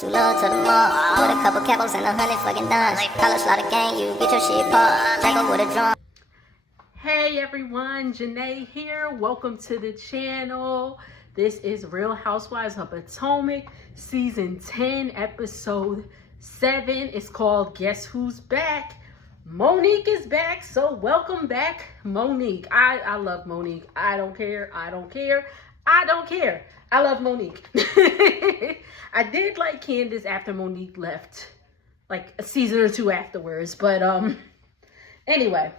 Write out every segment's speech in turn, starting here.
Too low to the mall. With a couple capos and 100 fucking dimes. College slaughter gang, you get your shit popped. Jack up with a drum. Hey everyone, Janae here. Welcome to the channel. This is Real Housewives of Potomac, season 10, episode 7. It's called Guess Who's Back? Monique is back, so welcome back, Monique. I love Monique. I don't care. I love Monique. I did like Candace after Monique left, like a season or two afterwards. But anyway,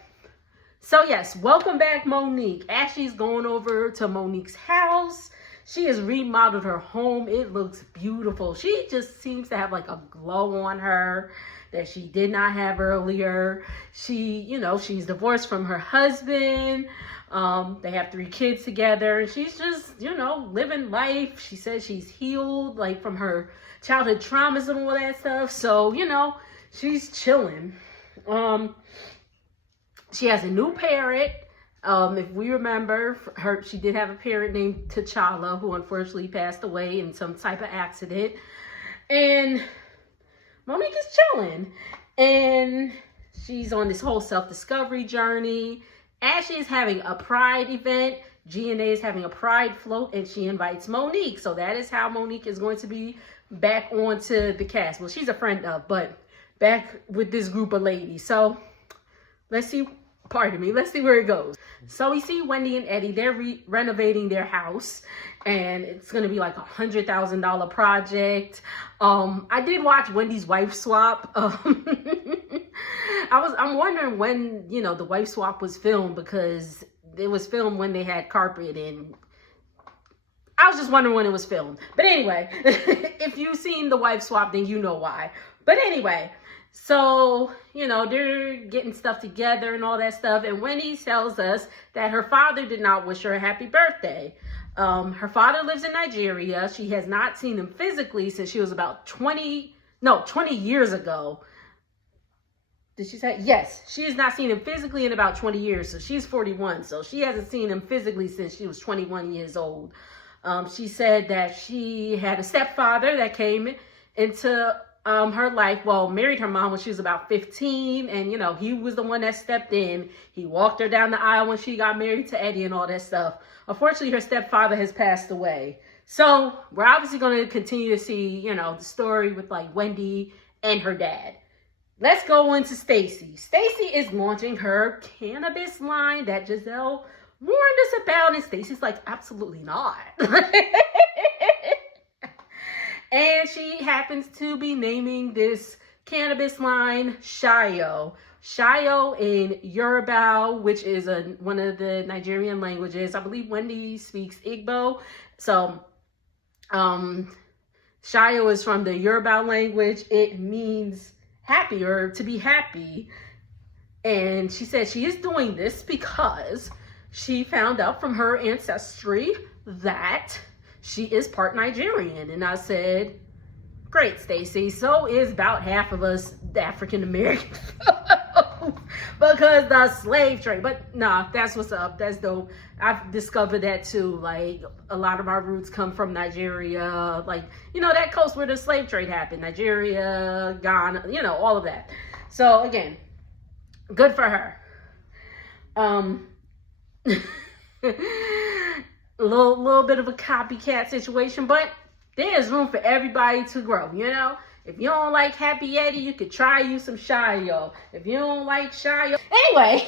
so yes, welcome back, Monique. Ashley's going over to Monique's house. She has remodeled her home. It looks beautiful. She just seems to have like a glow on her that she did not have earlier. She's divorced from her husband. They have 3 kids together. She's just, living life. She says she's healed, like, from her childhood traumas and all that stuff. So, she's chilling. She has a new parrot. If we remember, she did have a parrot named T'Challa, who unfortunately passed away in some type of accident. And Monique is chilling. And she's on this whole self-discovery journey. Ashley is having a pride event. G&A is having a pride float, and she invites Monique. So that is how Monique is going to be back onto the cast. Well, she's a friend of, but back with this group of ladies. So let's see. Let's see where it goes. So we see Wendy and Eddie. They're renovating their house, and it's going to be like $100,000 project. I did watch Wendy's wife swap. I'm wondering when, the wife swap was filmed, because it was filmed when they had carpet, and I was just wondering when it was filmed. But anyway, if you've seen the wife swap, then you know why. But anyway, so, they're getting stuff together and all that stuff. And Wendy tells us that her father did not wish her a happy birthday. Her father lives in Nigeria. She has not seen him physically since she was about 20 years ago. Did she say? Yes, she has not seen him physically in about 20 years. So she's 41. So she hasn't seen him physically since she was 21 years old. She said that she had a stepfather that came into her life, married her mom when she was about 15. And, he was the one that stepped in. He walked her down the aisle when she got married to Eddie and all that stuff. Unfortunately, her stepfather has passed away. So we're obviously going to continue to see, the story with like Wendy and her dad. Let's go into Stacey. Stacey is launching her cannabis line that Giselle warned us about. And Stacey's like, absolutely not. And she happens to be naming this cannabis line Shayo. Shayo in Yoruba, which is one of the Nigerian languages. I believe Wendy speaks Igbo. So, Shayo is from the Yoruba language. It means happy, or to be happy. And she said she is doing this because she found out from her ancestry that she is part Nigerian. And I said, great, Stacey. So is about half of us African Americans. Because the slave trade. But nah, that's what's up. That's dope. I've discovered that too. Like, a lot of our roots come from Nigeria. Like, that coast where the slave trade happened. Nigeria, Ghana, all of that. So again, good for her. A little bit of a copycat situation, but there's room for everybody to grow, If you don't like Happy Eddie, you could try you some Shayo. If you don't like Shayo. Anyway,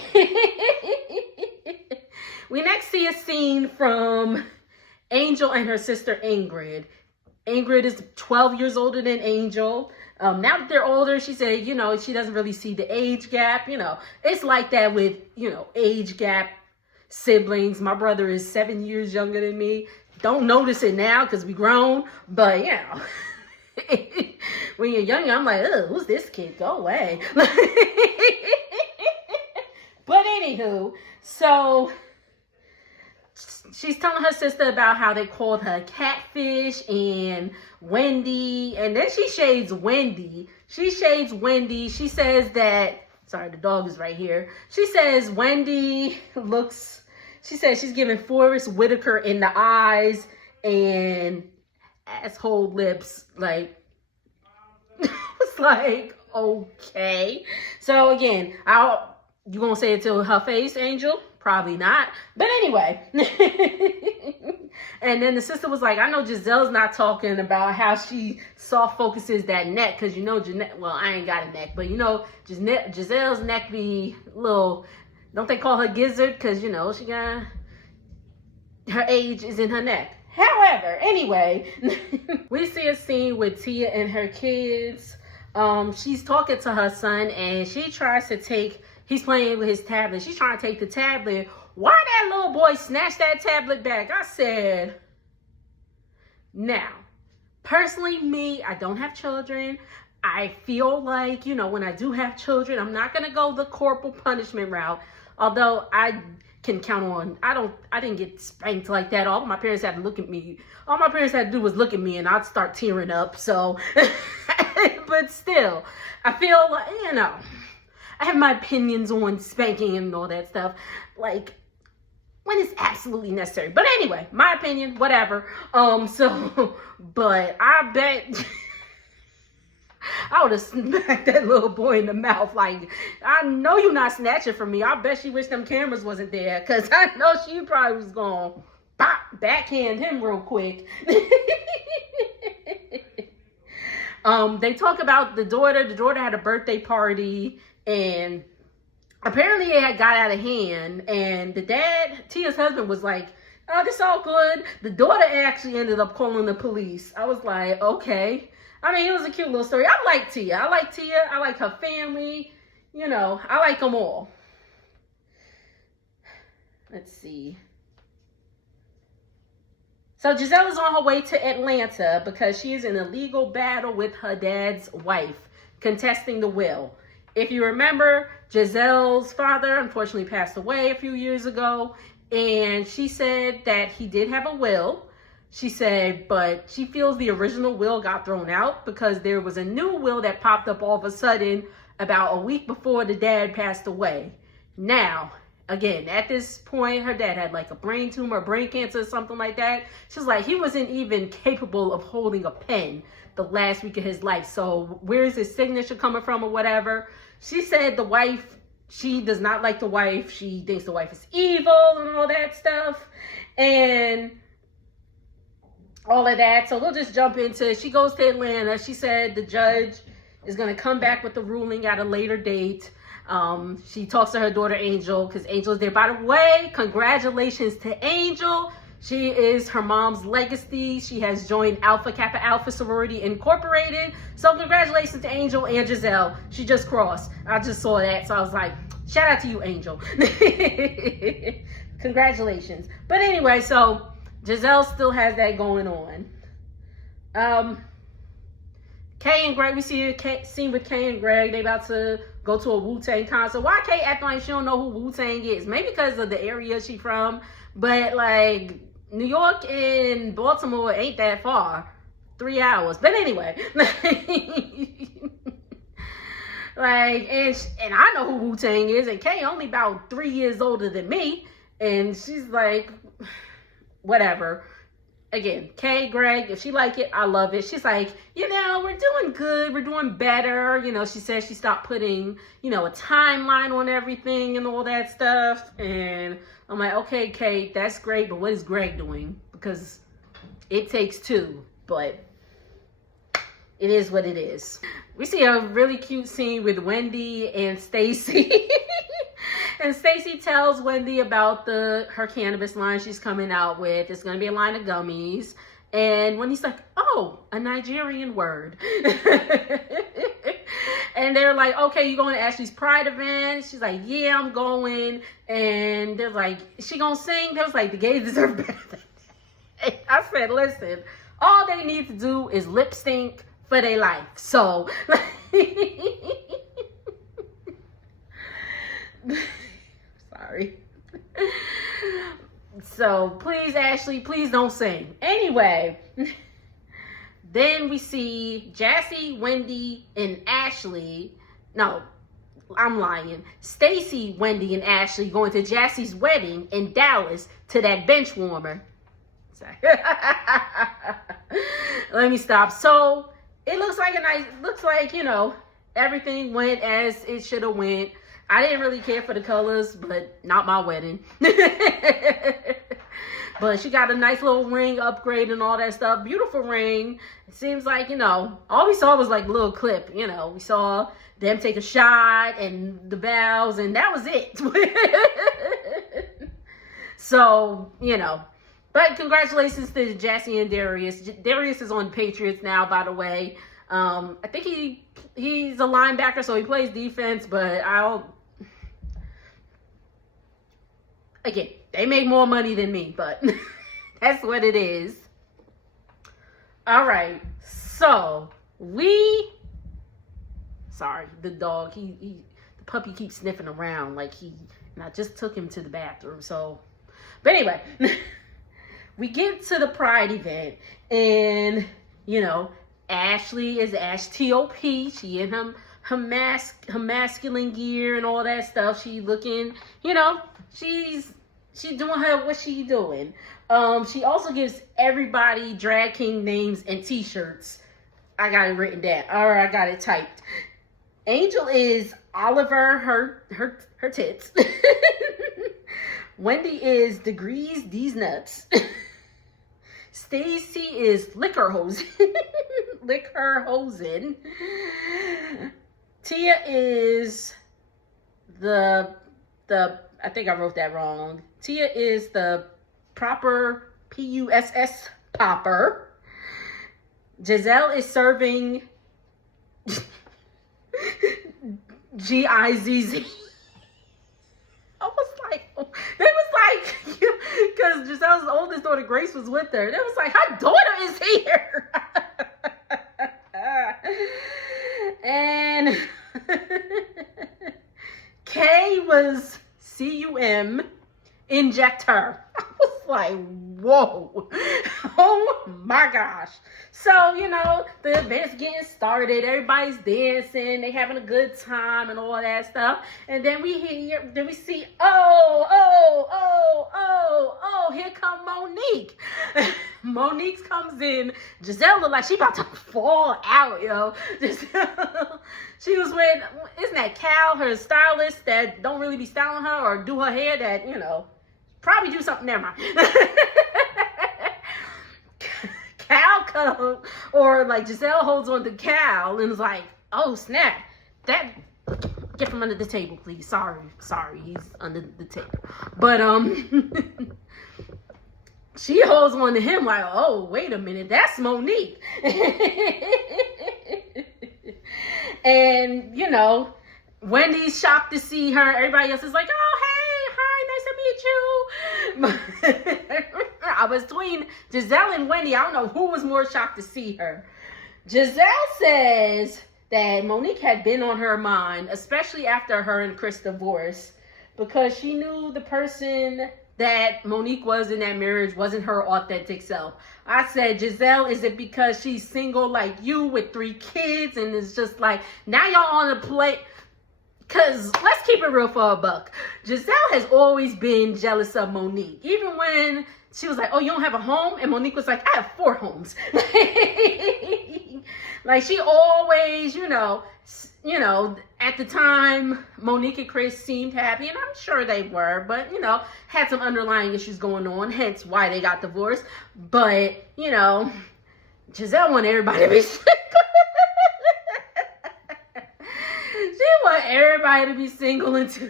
we next see a scene from Angel and her sister Ingrid. Ingrid is 12 years older than Angel. Now that they're older, she said, she doesn't really see the age gap. It's like that with, age gap siblings. My brother is 7 years younger than me. Don't notice it now because we grown, but when you're younger, I'm like, ugh, who's this kid? Go away. But anywho, so she's telling her sister about how they called her catfish and Wendy, and then she shades Wendy. She says that, sorry, the dog is right here. She says Wendy she says she's giving Forrest Whitaker in the eyes and asshole lips. Like, was like, okay. So again, you gonna say it to her face, Angel? Probably not. But anyway. And then the sister was like, I know Giselle's not talking about how she soft focuses that neck. Because you know, well, I ain't got a neck. But you know, Giselle's neck be little, don't they call her gizzard? Because, you know, she got, her age is in her neck. However, anyway, we see a scene with Tia and her kids. She's talking to her son and she tries to take, he's playing with his tablet. She's trying to take the tablet. Why that little boy snatched that tablet back? I said, now, personally, me, I don't have children. I feel like, you know, when I do have children, I'm not going to go the corporal punishment route. Although I can count on, I didn't get spanked like that. All my parents had to look at me. All my parents had to do was look at me and I'd start tearing up. So, but still, I feel like, you know, I have my opinions on spanking and all that stuff. Like, when it's absolutely necessary. But anyway, my opinion, whatever. But I bet I would have smacked that little boy in the mouth. Like, I know you're not snatching from me. I bet she wish them cameras wasn't there. Because I know she probably was going to backhand him real quick. They talk about the daughter. The daughter had a birthday party. And apparently it had got out of hand. And the dad, Tia's husband, was like, oh, this all good. The daughter actually ended up calling the police. I was like, okay. I mean, it was a cute little story. I like Tia. I like her family. You know, I like them all. Let's see. So Giselle is on her way to Atlanta because she is in a legal battle with her dad's wife, contesting the will. If you remember, Giselle's father unfortunately passed away a few years ago. And she said that he did have a will. She said, but she feels the original will got thrown out because there was a new will that popped up all of a sudden about a week before the dad passed away. Now, again, at this point, her dad had like a brain tumor, brain cancer, or something like that. She's like, he wasn't even capable of holding a pen the last week of his life. So where's his signature coming from or whatever? She said the wife, she does not like the wife. She thinks the wife is evil and all that stuff. And all of that. So we'll just jump into it. She goes to Atlanta. She said the judge is going to come back with the ruling at a later date. She talks to her daughter Angel because Angel's there. By the way, congratulations to Angel. She is her mom's legacy. She has joined Alpha Kappa Alpha Sorority Incorporated. So congratulations to Angel and Giselle. She just crossed. I just saw that. So I was like, shout out to you, Angel. Congratulations. But anyway, so Giselle still has that going on. Kay and Greg, we see a scene with Kay and Greg. They about to go to a Wu-Tang concert. Why Kay acting like she don't know who Wu-Tang is? Maybe because of the area she from. But like, New York and Baltimore ain't that far. 3 hours. But anyway. Like, and I know who Wu-Tang is. And Kay only about 3 years older than me. And she's like, whatever. Again, Kay, Greg, if she like it, I love it. She's like, you know, we're doing good. We're doing better. You know, she says she stopped putting, you know, a timeline on everything and all that stuff. And I'm like, okay, Kay, that's great. But what is Greg doing? Because it takes two. But it is what it is. We see a really cute scene with Wendy and Stacy. And Stacy tells Wendy about her cannabis line she's coming out with. It's going to be a line of gummies. And Wendy's like, oh, a Nigerian word. And they're like, okay, you going to Ashley's Pride event? She's like, yeah, I'm going. And they're like, is she going to sing? They was like, the gays deserve better than that. I said, listen, all they need to do is lip sync for their life. So, sorry. So please, Ashley, please don't sing. Anyway, then we see Jassy, Wendy, and Ashley. No, I'm lying. Stacy, Wendy, and Ashley going to Jassy's wedding in Dallas to that bench warmer. Sorry. Let me stop. So it looks like everything went as it should have went. I didn't really care for the colors, but not my wedding. But she got a nice little ring upgrade and all that stuff. Beautiful ring. It seems like, all we saw was like a little clip. We saw them take a shot and the vows, and that was it. So, but congratulations to Jassy and Darius. Darius is on Patriots now, by the way. I think he's a linebacker, so he plays defense, but again, they make more money than me, but that's what it is. All right, so sorry, the dog, the puppy keeps sniffing around and I just took him to the bathroom, so, but anyway, we get to the Pride event, and, Ashley is T.O.P. She in her masculine gear and all that stuff. She looking, she's doing what she doing. She also gives everybody drag king names and t-shirts. I got it written down, or I got it typed. Angel is Oliver, her tits. Wendy is Degrees These Nuts. Stacy is Liquor Hosen. Tia is the I think I wrote that wrong. Tia is the proper Puss popper. Giselle is serving Gizz. I was like, they was like, because Giselle's oldest daughter Grace was with her. They was like, her daughter is here. And Kay was CUM, inject her. I was like, whoa. Oh my gosh. So, the event's getting started. Everybody's dancing. They having a good time and all that stuff. And then we see, here come Monique. Monique comes in. Giselle look like she about to fall out, yo. Giselle, she was with, isn't that Cal, her stylist, that don't really be styling her or do her hair, that, probably do something, never mind. Cal comes, or like Giselle holds on to Cal and is like, oh snap, get from under the table, please. Sorry, he's under the table. But she holds on to him like, oh, wait a minute, that's Monique. And, Wendy's shocked to see her. Everybody else is like, oh, hey, hi, nice to meet you. I was between Giselle and Wendy. I don't know who was more shocked to see her. Giselle says that Monique had been on her mind, especially after her and Chris divorce, because she knew the person that Monique was in that marriage wasn't her authentic self. I said, Giselle, is it because she's single like you with 3 kids and it's just like, now y'all on a play? Because let's keep it real for a buck. Giselle has always been jealous of Monique. Even when she was like, oh, you don't have a home? And Monique was like, I have 4 homes. Like she always, at the time, Monique and Chris seemed happy, and I'm sure they were, but, had some underlying issues going on, hence why they got divorced. But, Giselle wanted everybody to be single. She wanted everybody to be single until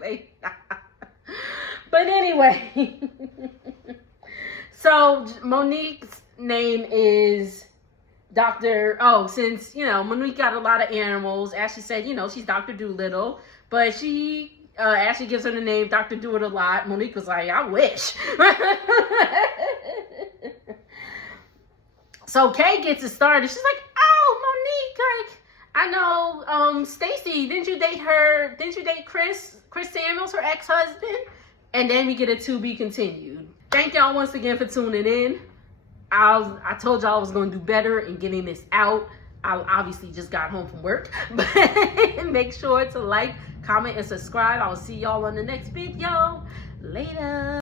they die. But anyway, so Monique's name is since, Monique got a lot of animals, Ashley said, she's Dr. Doolittle, but Ashley gives her the name Dr. Do-It a lot. Monique was like, I wish. So Kay gets it started. She's like, oh, Monique, I know, Stacy, didn't you date Chris Samuels, her ex-husband? And then we get a to be continued. Thank y'all once again for tuning in. I told y'all I was going to do better in getting this out. I obviously just got home from work. But make sure to like, comment, and subscribe. I will see y'all on the next video. Later.